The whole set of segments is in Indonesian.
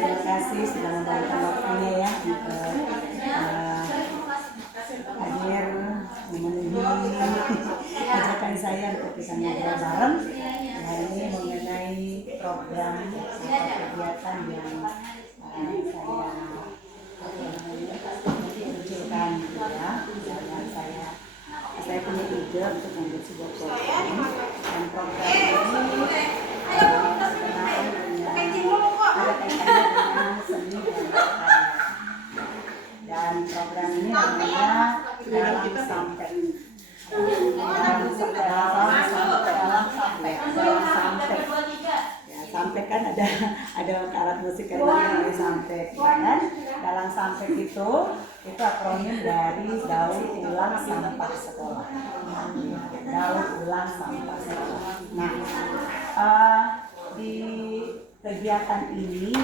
Terima kasih sudah meluangkan waktunya ya untuk hadir memenuhi ajakan saya untuk bisa ngobrol bareng hari ini mengenai program atau kegiatan yang saya munculkan ya. Dan saya punya ide untuk membuat sebuah program dan program ini ada kaitannya dengan seni dan program ini namanya dalam sampai ya, sampai kan ada alat musik yang namanya sampai kan dalam sampai itu akronim dari daur ulang sampah sekolah. Daur ulang sampah sekolah. Nah, di kegiatan ini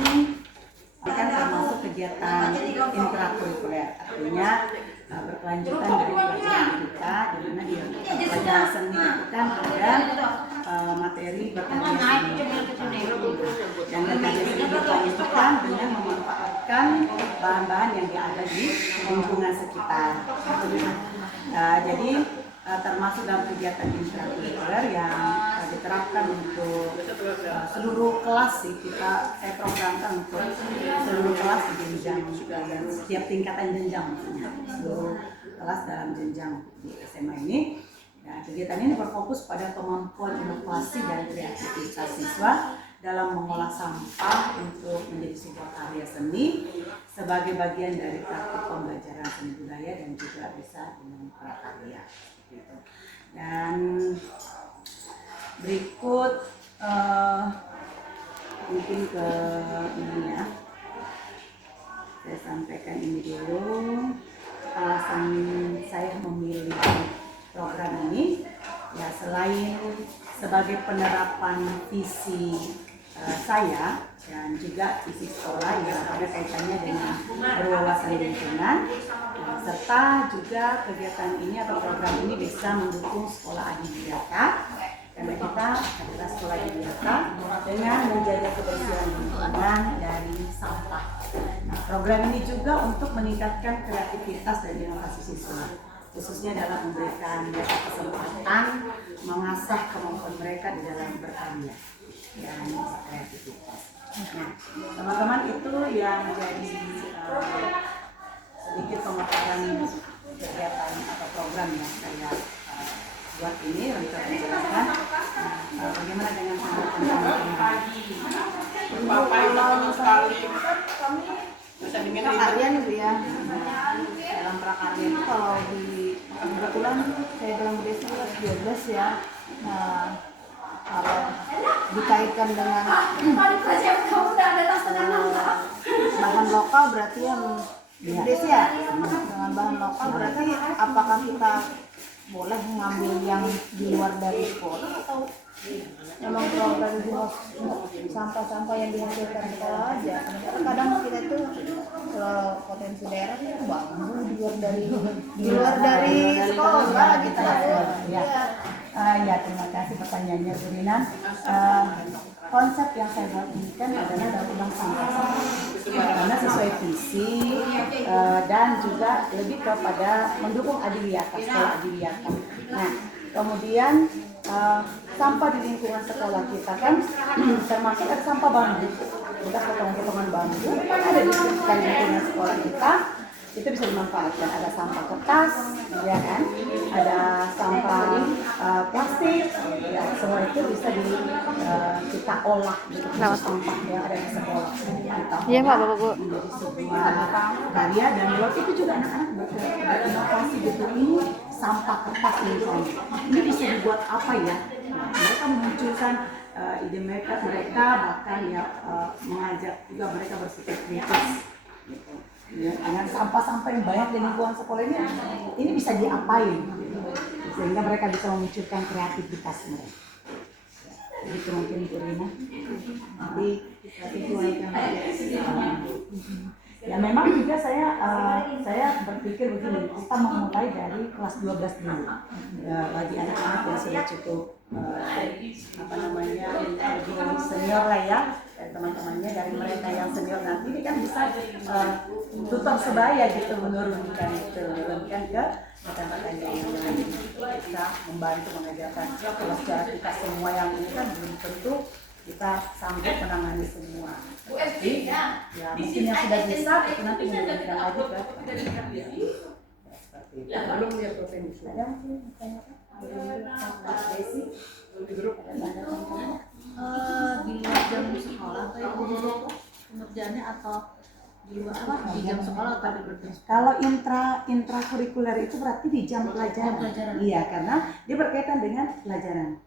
kan termasuk kegiatan intrakurikuler, artinya berkelanjutan dari pelajaran kita, di mana di pelajaran seni itu kan ada materi berkarya seni dan berkarya seni dilanjutkan dengan memanfaatkan bahan-bahan yang ada di lingkungan sekitar. Jadi termasuk dalam kegiatan intrakurikuler yang diterapkan untuk seluruh kelas sih, saya programkan untuk seluruh kelas di jenjang dan setiap tingkatan jenjang, seluruh kelas dalam jenjang di SMA ini. Nah, kegiatan ini berfokus pada kemampuan inovasi dan kreativitas siswa dalam mengolah sampah untuk menjadi sebuah karya seni sebagai bagian dari praktik pembelajaran seni budaya dan juga bisa dengan prakarya. Gitu. Dan berikut mungkin ke ini ya, saya sampaikan ini dulu alasan saya memilih program ini ya, selain sebagai penerapan visi saya dan juga visi sekolah yang ada kaitannya dengan berwawasan lingkungan, serta juga kegiatan ini atau program ini bisa mendukung sekolah adiwiyata karena kita adalah sekolah adiwiyata dengan menjaga kebersihan lingkungan dari sampah. Nah, program ini juga untuk meningkatkan kreativitas dan inovasi siswa, khususnya dalam memberikan mereka kesempatan mengasah kemampuan mereka di dalam berkarya dan kreativitas. Nah, teman-teman, itu yang jadi sedikit pemaparan kegiatan atau program yang saya buat ini untuk menjelaskan. Nah, bagaimana dengan teman-teman? Prakarya nih Bu ya. Dalam prakarya itu Kalau di kebetulan saya dalam desa kelas 12 ya. Nah, kalau dikaitkan dengan bahan lokal berarti yang Inggris ya. Dengan bahan lokal berarti apakah kita boleh ngambil yang di luar dari sekolah atau memang program untuk sampah-sampah yang dihasilkan sekolah aja? Karena kadang kita itu kalau potensi daerah itu bambu di luar dari sekolah gitu ya. Ya, terima kasih pertanyaannya Bu Rina. Konsep yang saya buat ini kan adalah daur ulang sampah karena sesuai visi dan juga lebih kepada mendukung adiliyata, sekolah adiliyata. Nah, kemudian sampah di lingkungan sekolah kita kan termasuk ada sampah bambu, bekas potongan-potongan bambu kan ada di sekitar lingkungan sekolah kita. Itu bisa dimanfaatkan, ada sampah kertas, ya kan, ada sampah plastik, ya, semua itu bisa kita olah menjadi sampah yang ada di sekolah. Iya Pak, Bapak Bu. Menjadi sebuah karya dan waktu itu juga anak-anak berinovasi gitu, ini sampah kertas misalnya, ini bisa dibuat apa ya? Nah, mereka memunculkan ide mereka bahkan ya mengajak juga mereka berpikir kritis. Gitu. Ya, dengan sampah-sampah yang banyak di lingkungan sekolah ini bisa diapain sehingga mereka bisa memunculkan kreativitas mereka. Itu mungkin Bu Rina. Nanti ya memang juga saya berpikir begini, kita memulai dari kelas 12 dulu bagi anak-anak yang sudah cukup lebih senior lah ya, dan teman-temannya dari mereka yang senior nanti ini kan bisa tutor sebaya gitu menurunkan ke rekan-rekan yang lain, bisa membantu mengajarkan. Kalau secara kita semua yang ini kan belum tentu kita sanggup menangani semua. Jadi ya mungkin yang sudah bisa itu nanti menurunkan lagi ke seperti itu. Belum ya provinsi. Ada mungkin Pak Desi di grup di luar jam sekolah atau ibu pengerjaannya atau di luar di jam sekolah atau di luar jam sekolah? Kalau intrakurikuler itu berarti di jam pelajaran. Iya, karena dia berkaitan dengan pelajaran.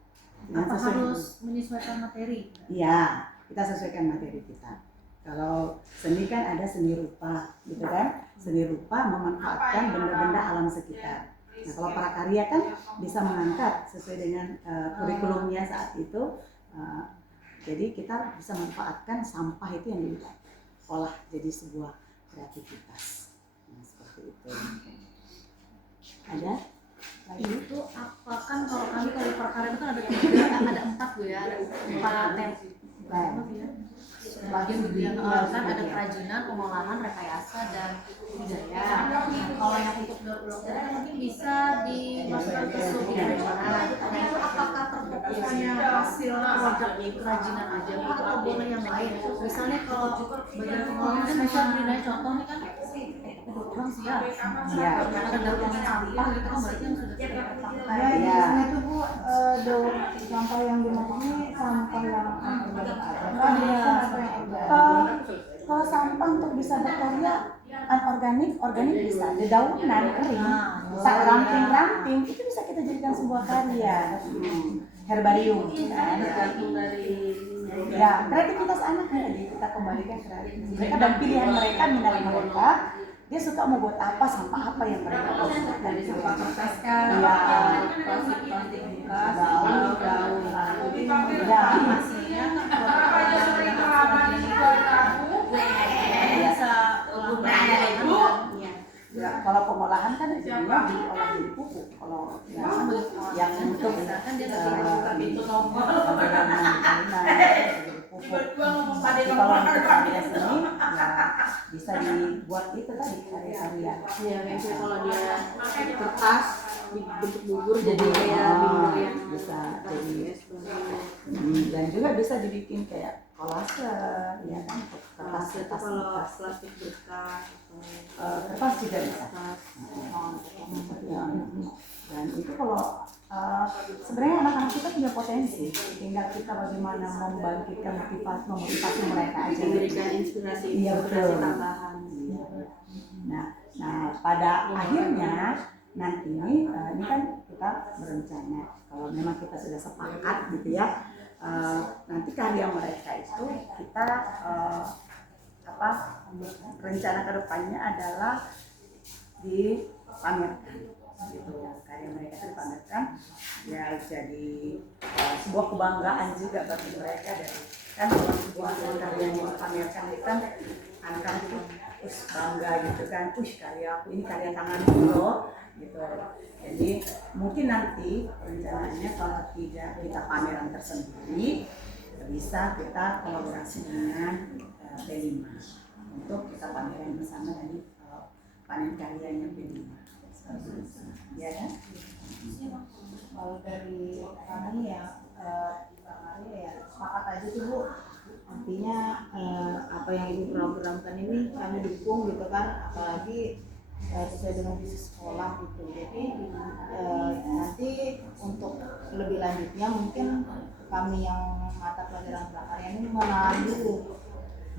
Apa harus menyesuaikan materi? Iya, kita sesuaikan materi kita. Kalau seni kan ada seni rupa, gitu kan? Seni rupa memanfaatkan benda-benda alam sekitar. Nah, kalau prakarya kan bisa mengangkat sesuai dengan kurikulumnya saat itu. Jadi kita bisa manfaatkan sampah itu yang diolah jadi sebuah kreativitas. Nah, seperti itu. Ada? Itu apa kan kalau kami kalau prakarya itu kan ada 4 Bu ya, ada 4 tema ya. Bagian gitu ya, kan ada kerajinan, pengolahan, rekayasa dan budaya. Kalau yang untuk daur ulang mungkin bisa dimasukkan ke subdirektorat. Nah itu apakah terfokus hanya hasil produk kerajinan aja Pak, atau boleh yang lain? Misalnya kalau bagian pengolahan kan bisa dinilai contoh nih kan kurang sih ya. Iya. Ada daur ulang sampah gitu kan berarti yang sudah tidak terpakai. Ya, di sini itu Bu, daur sampah yang dimaksud ini sampah yang Kalau sampah untuk bisa berkarya organik bisa, dedaunan kering, ranting-ranting itu bisa kita jadikan sebuah karya. Herbarium, kan? Ya, kreativitas anak tadi kita kembalikan kreativitas mereka dan pilihan mereka, minat mereka. Dia suka mau buat apa, sampah apa yang mereka mau. Dari sampah kertas kan, plastik bekas, daun, ya, kalau pengolahan kan jadinya diolah jadi pupuk. Kalau yang untuk tapi kalau untuk karya seni ya bisa dibuat itu tadi karya-karya. Iya, kayak kalau dia kertas dibentuk bubur jadi kayak bubur yang bisa jadi dan juga bisa dibikin kayak kolase ya kan, kertas kalau plastik bekas kertas juga bisa. Ya. Dan itu kalau sebenarnya anak-anak kita punya potensi, tinggal kita bagaimana membangkitkan memotivasi mereka aja. Memberikan inspirasi tambahan. Nah pada akhirnya nanti ini kan kita berencana kalau memang kita sudah sepakat gitu ya, nanti karya mereka itu kita rencana kedepannya adalah dipamerkan gitu, karya mereka itu dipamerkan ya, jadi sebuah kebanggaan juga bagi mereka. Dan kan kalau sebuah karya yang dipamerkan itu kan anak-anak itu bangga gitu kan, karya aku ini karya tanganku loh gitu. Jadi mungkin nanti rencananya kalau tidak kita pameran tersendiri, bisa kita kolaborasi dengan P5 untuk kita pameran bersama dari panen karyanya P5. Ya kan? Kalau dari kami ya, ya sepakat aja tuh Bu. Artinya apa yang Ibu programkan ini kami dukung gitu kan, apalagi sesuai dengan visi sekolah gitu. Jadi nanti untuk lebih lanjutnya mungkin kami yang mata pelajaran prakarya ini mengenal dulu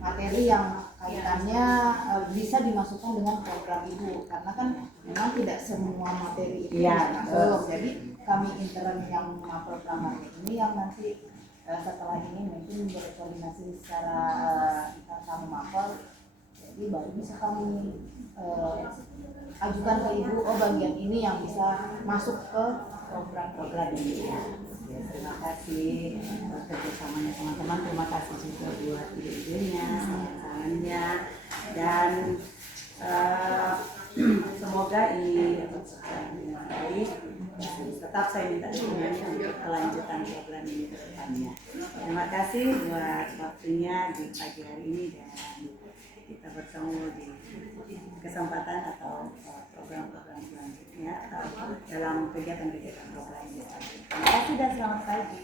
materi yang kaitannya bisa dimasukkan dengan program Ibu, karena kan memang tidak semua materi itu bisa masuk. Jadi kami intern yang memprogramarnya ini yang nanti setelah ini mungkin berkoordinasi secara sama mapel, jadi baru bisa kami ajukan ke Ibu, oh bagian ini yang bisa masuk ke program-program ini. Ya, terima kasih kerjasamanya teman-teman, terima kasih juga buat ide-idenya, saran-sarannya, dan semoga ini dengan baik. Tetap saya minta dukungannya untuk kelanjutan program ini ke depannya. Terima kasih buat waktunya di pagi hari ini, dan kita bertemu di kesempatan atau program-program selanjutnya atau dalam kegiatan-kegiatan program ini. Terima kasih dan selamat pagi.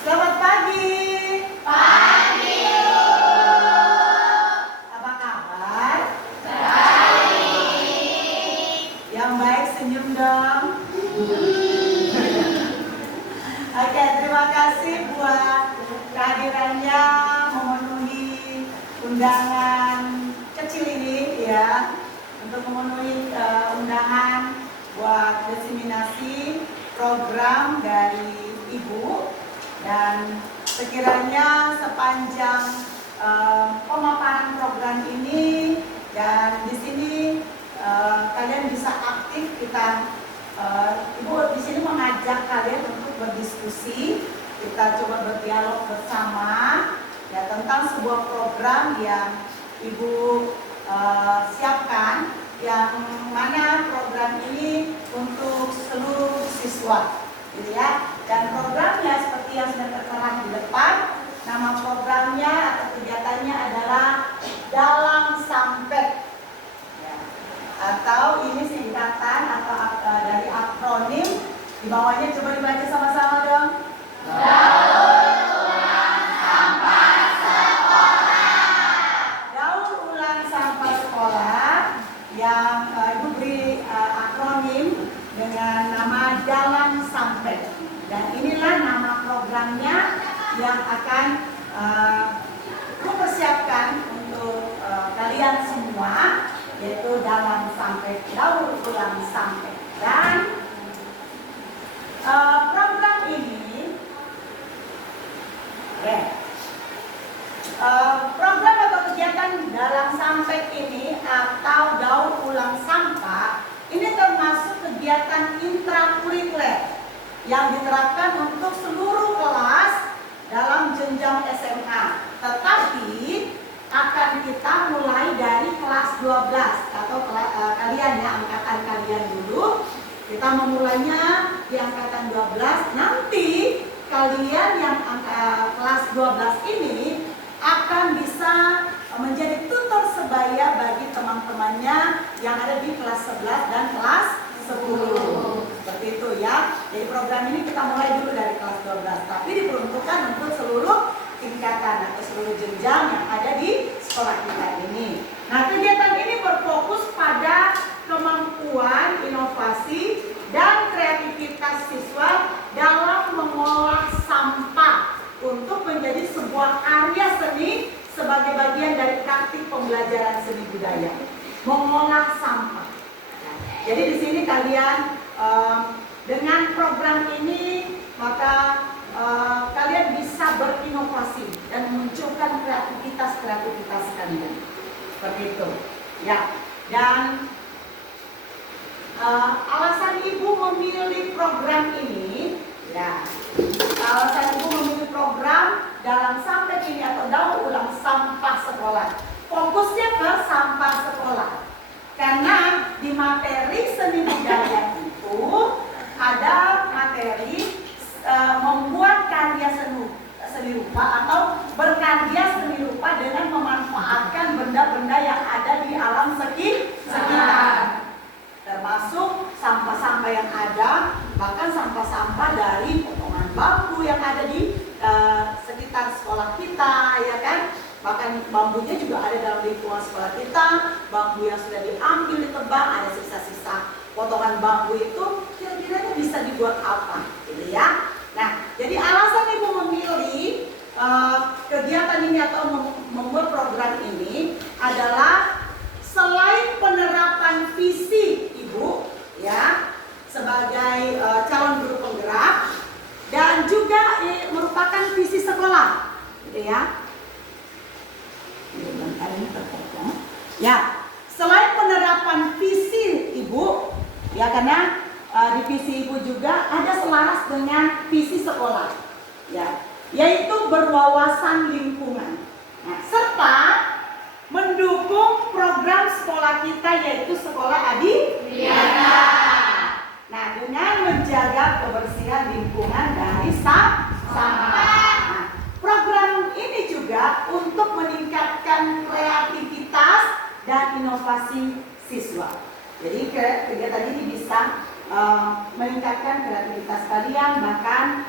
Selamat pagi. Pagi. Apa kabar? Baik. Yang baik senyum dong. Oke, terima kasih buat kehadirannya memenuhi undangan kecil ini ya, untuk memenuhi undangan buat diseminasi program dari Ibu. Dan sekiranya sepanjang pemaparan program ini dan di sini kalian bisa aktif, Ibu di sini mengajak kalian untuk berdiskusi, kita coba berdialog bersama ya tentang sebuah program yang Ibu siapkan, yang mana program ini untuk seluruh siswa, gitu ya. Dan programnya seperti yang sudah tertera di depan, nama programnya atau kegiatannya adalah Dalang Sampai. Atau ini singkatan atau dari akronim, di bawahnya coba dibaca sama-sama dong. Daur ulang sampah sekolah. Daur ulang sampah sekolah yang Ibu beri akronim dengan nama Dalang Sampai. Dan inilah nama programnya yang akan Ibu persiapkan untuk kalian semua, yaitu Dalang Sampai, Daur Ulang Sampai. Dan program ini program atau kegiatan Dalang Sampai ini atau Daur Ulang Sampah ini termasuk kegiatan intrakurikuler yang diterapkan untuk seluruh kelas dalam jenjang SMA. Tetapi akan kita mulai dari kelas 12 atau kalian ya, angkatan kalian dulu. Kita memulainya di angkatan 12. Nanti kalian yang kelas 12 ini akan bisa menjadi tutor sebaya bagi teman-temannya yang ada di kelas 11 dan kelas 10. Seperti itu ya. Jadi program ini kita mulai dulu dari kelas 12, tapi diperuntukkan untuk seluruh tingkatan atau seluruh jenjang yang ada di sekolah kita ini. Nah, kegiatan ini berfokus pada kemampuan, inovasi, dan kreativitas siswa dalam mengolah sampah untuk menjadi sebuah karya seni sebagai bagian dari praktik pembelajaran seni budaya. Mengolah sampah. Nah, Jadi di sini kalian dengan program ini maka kalian bisa berinovasi dan memunculkan kreativitas kalian. Seperti itu. Ya. Dan alasan ibu memilih program ini, ya, alasan ibu memilih program dalam sampek ini atau daur ulang sampah sekolah. Fokusnya ke sampah sekolah. Karena di materi seni budaya itu ada materi membuat karya seni rupa atau berkarya seni rupa dengan memanfaatkan benda-benda yang ada di alam sekitar. Termasuk sampah-sampah yang ada, bahkan sampah-sampah dari potongan bambu yang ada di sekitar sekolah kita, ya kan? Bahkan bambunya juga ada dalam lingkungan sekolah kita. Bambu yang sudah diambil ditebang, ada sisa-sisa potongan bambu itu, kira-kira bisa dibuat apa, gitu ya? Nah, jadi alasan ibu memilih kegiatan ini atau membuat program ini adalah selain penerapan visi ibu, ya, sebagai calon guru penggerak, dan juga merupakan visi sekolah, gitu ya. Ya, selain penerapan visi ibu, ya, karena di visi ibu juga ada selaras dengan visi sekolah, ya, yaitu berwawasan lingkungan. Nah, serta mendukung program sekolah kita yaitu sekolah adiwiyata. Nah, dengan menjaga kebersihan lingkungan dari sampah. Nah, program ini juga untuk meningkatkan kreativitas dan inovasi siswa. Jadi kegiatan ini bisa meningkatkan kreativitas kalian, bahkan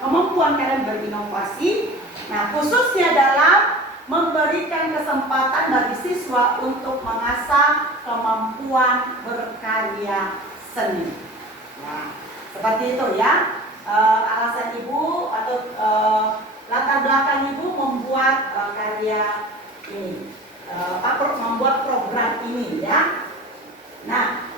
kemampuan kalian berinovasi. Nah, khususnya dalam memberikan kesempatan bagi siswa untuk mengasah kemampuan berkarya seni. Nah, seperti itu ya. Alasan ibu atau latar belakang ibu membuat karya ini, membuat program ini ya. Nah,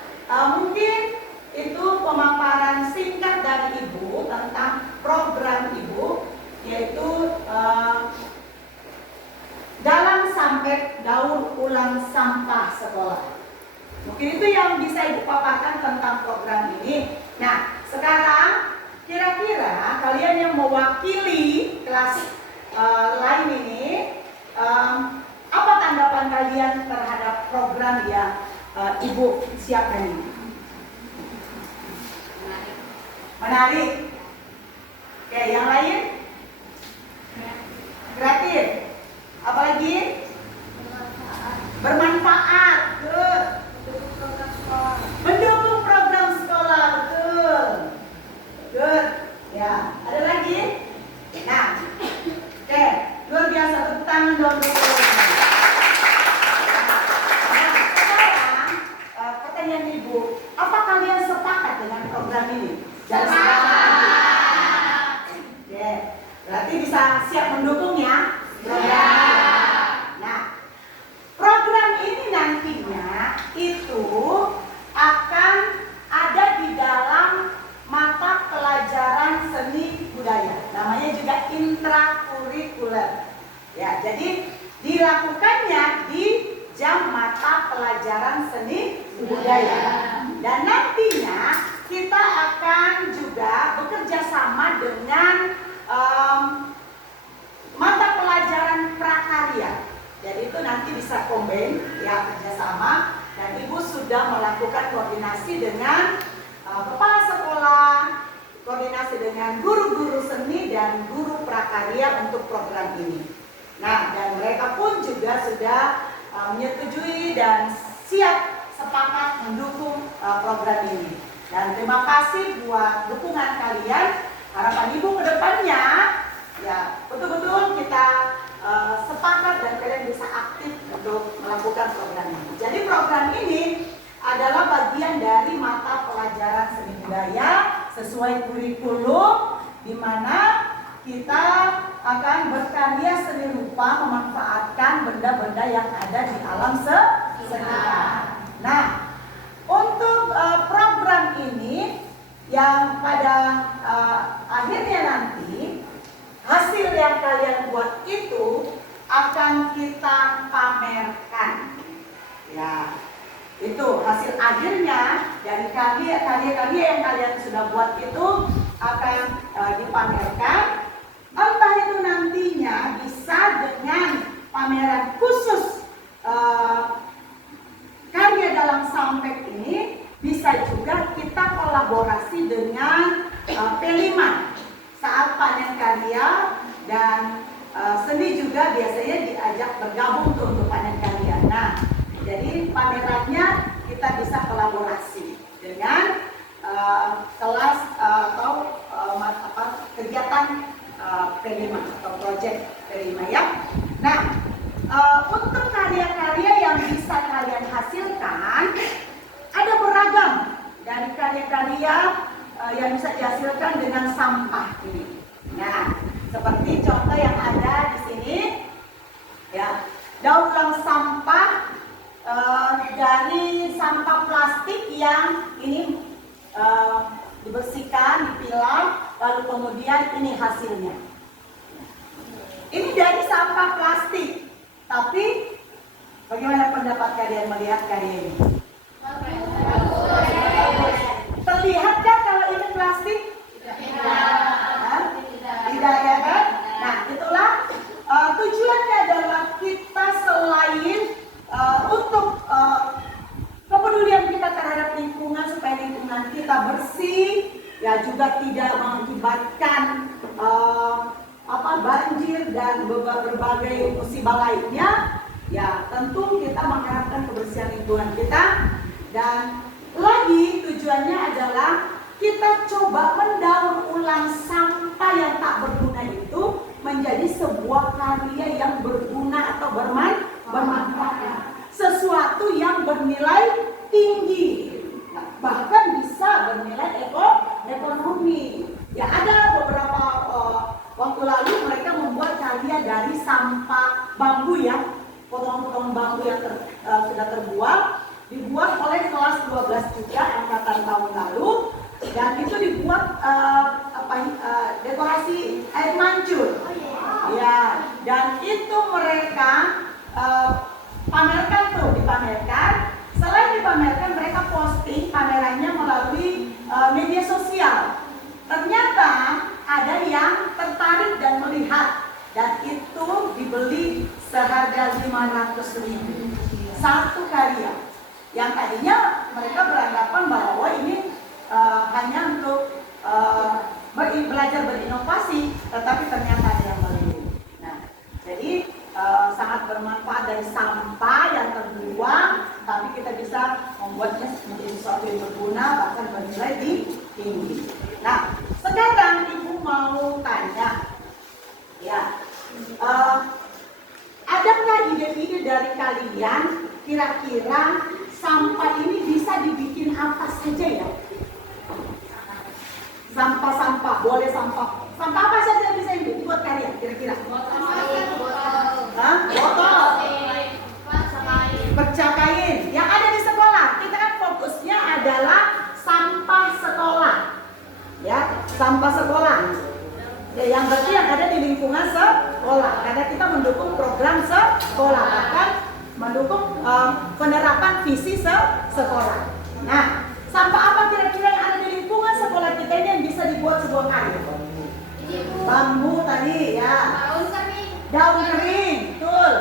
mungkin itu pemaparan singkat dari ibu tentang program ibu, yaitu dalam sampek daur ulang sampah sekolah. Mungkin itu yang bisa ibu paparkan tentang program ini. Nah, sekarang kira-kira kalian yang mewakili kelas lain ini, apa tanggapan kalian terhadap program yang ibu siapkan ini? Menarik. Oke, yang lain? Kreatif. Apalagi? Bermanfaat. Good. Mendukung program sekolah. Betul. Good. Ya, ada lagi? Nah, oke, luar biasa, tepuk tangan dong. Sekarang pertanyaan ibu, apa kalian sepakat dengan program ini? Oke, berarti bisa siap mendukung ya? Ya. Nah, program ini nantinya itu akan ada di dalam mata pelajaran seni budaya. Namanya juga intrakurikuler. Ya, jadi dilakukannya di jam mata pelajaran seni budaya. Dan nantinya kita akan juga bekerja sama dengan mata pelajaran prakarya. Jadi itu nanti bisa combine ya, kerjasama, dan ibu sudah melakukan koordinasi dengan kepala sekolah, koordinasi dengan guru-guru seni dan guru prakarya untuk program ini. Nah, dan mereka pun juga sudah menyetujui dan siap sepakat mendukung program ini. Dan terima kasih buat dukungan kalian. Harapan ibu ke depannya ya betul-betul kita sepakat dan kalian bisa aktif untuk melakukan program ini. Jadi program ini adalah bagian dari mata pelajaran seni budaya sesuai kurikulum, di mana kita akan berkarya seni rupa memanfaatkan benda-benda yang ada di alam sekitar. Nah, untuk akhirnya nanti hasil yang kalian buat itu akan kita pamerkan. Ya, itu hasil akhirnya dari karya-karya yang kalian sudah buat itu akan dipamerkan. Entah itu nantinya bisa dengan pameran khusus karya dalam Sampek ini, bisa juga kita kolaborasi dengan P5 saat panen karya, dan seni juga biasanya diajak bergabung untuk panen karya. Nah, jadi pamerannya kita bisa kolaborasi dengan kelas atau kegiatan P5 atau project P5 ya. Nah, untuk karya-karya yang bisa kalian hasilkan ada beragam dari karya-karya yang bisa dihasilkan dengan sampah ini. Nah, seperti contoh yang ada di sini, ya, daur ulang sampah dari sampah plastik yang ini dibersihkan, dipilah, lalu kemudian ini hasilnya. Ini dari sampah plastik, tapi bagaimana pendapat kalian melihat karya ini? Terlihatkah kalau ini plastik? Tidak ya kan? Nah, itulah tujuannya adalah kita selain untuk kepedulian kita terhadap lingkungan, supaya lingkungan kita bersih, ya juga tidak mengakibatkan banjir dan berbagai musibah lainnya. Ya, tentu kita mengharapkan kebersihan lingkungan kita, dan lagi tujuannya adalah kita coba mendaur ulang sampah yang tak berguna itu menjadi sebuah karya yang berguna atau bermanfaat, sesuatu yang bernilai tinggi, bahkan bisa bernilai ekonomi. Ya, ada beberapa waktu lalu mereka membuat karya dari sampah bambu ya, potongan-potongan bambu yang sudah terbuang, dibuat oleh kelas 12 juga angkatan tahun lalu, dan itu dibuat dekorasi air mancur. Ya, dan itu mereka dipamerkan. Selain dipamerkan, mereka posting pamerannya melalui media sosial. Ternyata ada yang tertarik dan melihat, dan itu dibeli seharga 500.000 satu karya. Yang tadinya mereka beranggapan bahwa ini hanya untuk belajar berinovasi, tetapi ternyata ada yang beli. Nah, jadi sangat bermanfaat dari sampah yang terbuang, tapi kita bisa membuatnya menjadi sesuatu yang berguna, bahkan bernilai tinggi. Nah, sekarang Ibu mau tanya, ya, adakah ide-ide dari kalian kira-kira sampah ini bisa dibikin apa saja ya? Sampah-sampah, boleh sampah apa saja yang bisa dibuat karya kira-kira? Botol, bercak kain yang ada di sekolah. Kita kan fokusnya adalah sampah sekolah, ya, sampah sekolah. Ya, yang berarti yang ada di lingkungan sekolah, karena kita mendukung program sekolah, bahkan mendukung penerapan visi sekolah. Nah, sampah apa kira-kira yang ada di lingkungan sekolah kita ini yang bisa dibuat sebuah karya? Bambu tadi ya, daun kering, betul.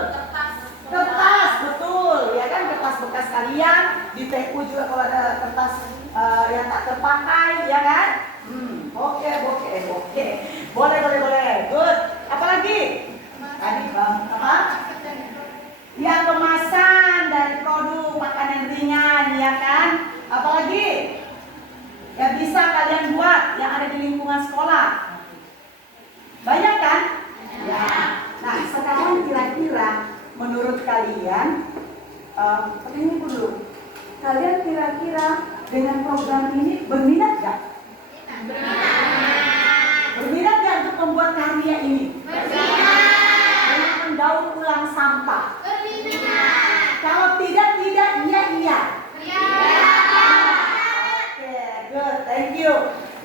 Kertas, betul, ya kan, kertas bekas kalian di TU juga kalau ada kertas yang tak terpakai, ya kan? Oke, boleh, good. Apalagi? Tadi bang, apa? Ya, kemasan dari produk makanan ringan, ya kan? Apalagi? Ya, bisa kalian buat yang ada di lingkungan sekolah. Banyak kan? Ya. Nah, sekarang kira-kira menurut kalian, ini dulu, kalian kira-kira dengan program ini berminat gak? Berminat gak untuk membuat karya ini? Dengan mendaur ulang sampah? Kalau tidak, iya. Oke, good, thank you.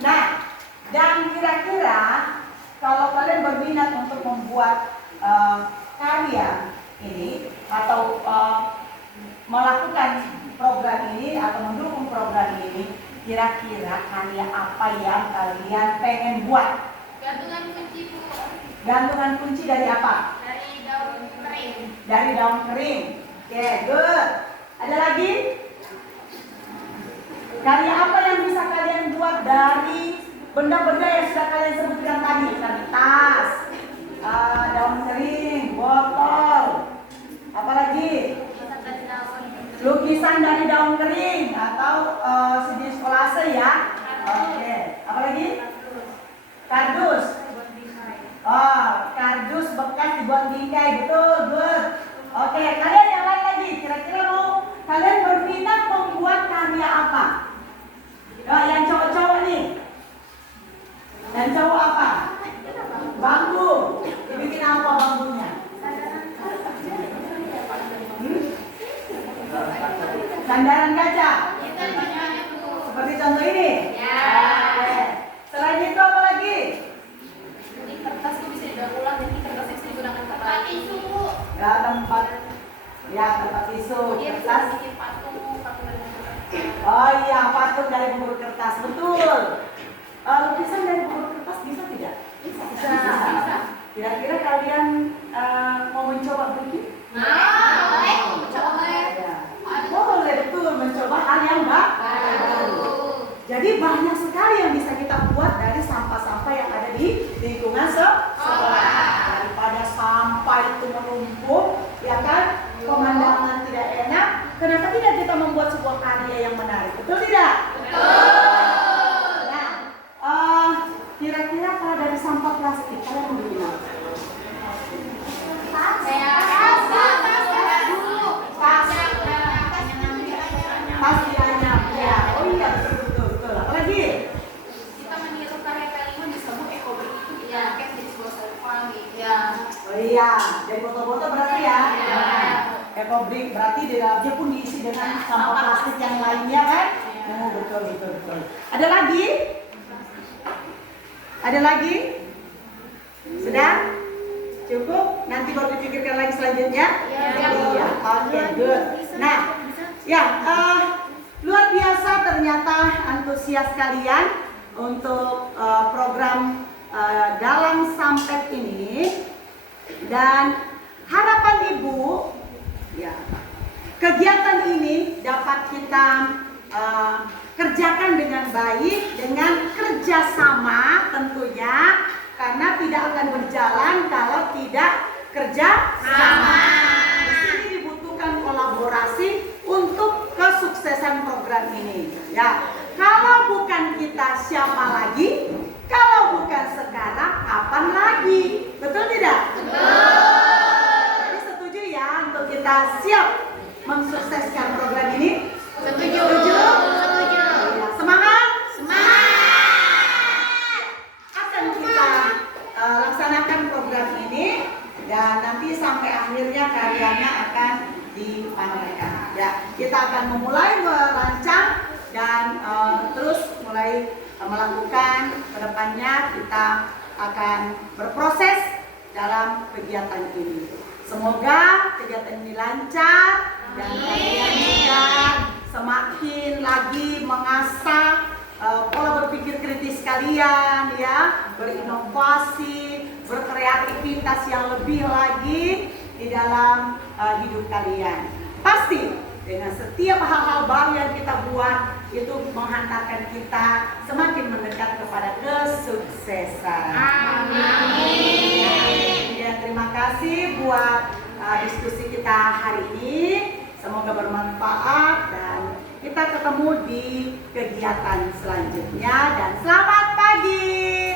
Nah, dan kira-kira program ini atau mendukung program ini, kira-kira karya apa yang kalian pengen buat? Gantungan kunci, Bu. Gantungan kunci dari apa? Dari daun kering. Dari daun kering. Oke, good. Ada lagi? Karya apa yang bisa kalian buat dari benda-benda yang sudah kalian sebutkan tadi? Tas, daun kering, botol, apa lagi? Lukisan dari daun kering atau sejenis kolase ya. Oke, apa lagi? Kardus. Oh, kardus bekas dibuat bingkai, betul, good. Oke, kalian yang lain lagi, kira-kira mau kalian berminat membuat karya apa? Yang cowok-cowok nih. Dan cowok apa? Bambu. Dibikin apa bambunya? Sandaran kaca. Seperti contoh ini. Ya. Oke. Selain itu apa lagi? Ini kertas tuh bisa didaur ulang, jadi kertas yang digunakan tempat tisu. Ya, tempat tisu, kertas. Bikin patung dari kertas. Oh iya, patung dari bubur kertas, betul. Lukisan dari bubur kertas bisa tidak? Bisa. Kira-kira kalian mau mencoba bikin? Boleh, betul, mencoba hal yang baru. Jadi banyak sekali yang bisa kita buat dari sampah-sampah yang ada di lingkungan sekolah. Daripada sampah itu menumpuk, ya kan, pemandangan tidak enak. Kenapa tidak kita membuat sebuah karya yang menarik? Betul tidak? Nah, kira-kira kalau dari sampah plastik kalian mau bikin apa? Pasti banyak, ya. Oh iya, betul. Apa lagi? Kita meniru karya Kalimun di sabuk ekobrik itu kita pakai jadi sebuah serpang gitu. Oh iya, dari botol-botol berarti ya. Ekobrik berarti di dalamnya pun diisi dengan sampah plastik yang lainnya kan? Oh, betul. Ada lagi? Ada lagi? Sudah? Cukup? Nanti baru dipikirkan lagi selanjutnya? Iya. Oke, good. Nah, ya, luar biasa ternyata antusias kalian untuk program dalam Sampek ini, dan harapan Ibu, ya, kegiatan ini dapat kita kerjakan dengan baik, dengan kerjasama tentunya, karena tidak akan berjalan kalau tidak kerja sama. Di sini dibutuhkan kolaborasi untuk kesuksesan program ini. Ya, kalau bukan kita siapa lagi? Kalau bukan sekarang, kapan lagi? Betul tidak? Betul. Jadi setuju ya untuk kita siap mensukseskan program ini? Setuju. Setuju. Ya, semangat. Akan kita laksanakan program ini, dan nanti sampai akhirnya karyanya akan dipamerkan. Ya, kita akan memulai merancang dan terus mulai melakukan. Kedepannya kita akan berproses dalam kegiatan ini. Semoga kegiatan ini lancar dan kalian juga semakin lagi mengasah pola berpikir kritis kalian, ya, berinovasi, berkreativitas yang lebih lagi di dalam hidup kalian. Pasti dengan setiap hal-hal baru yang kita buat itu menghantarkan kita semakin mendekat kepada kesuksesan. Amin. Ya, terima kasih buat diskusi kita hari ini. Semoga bermanfaat dan kita ketemu di kegiatan selanjutnya, dan selamat pagi.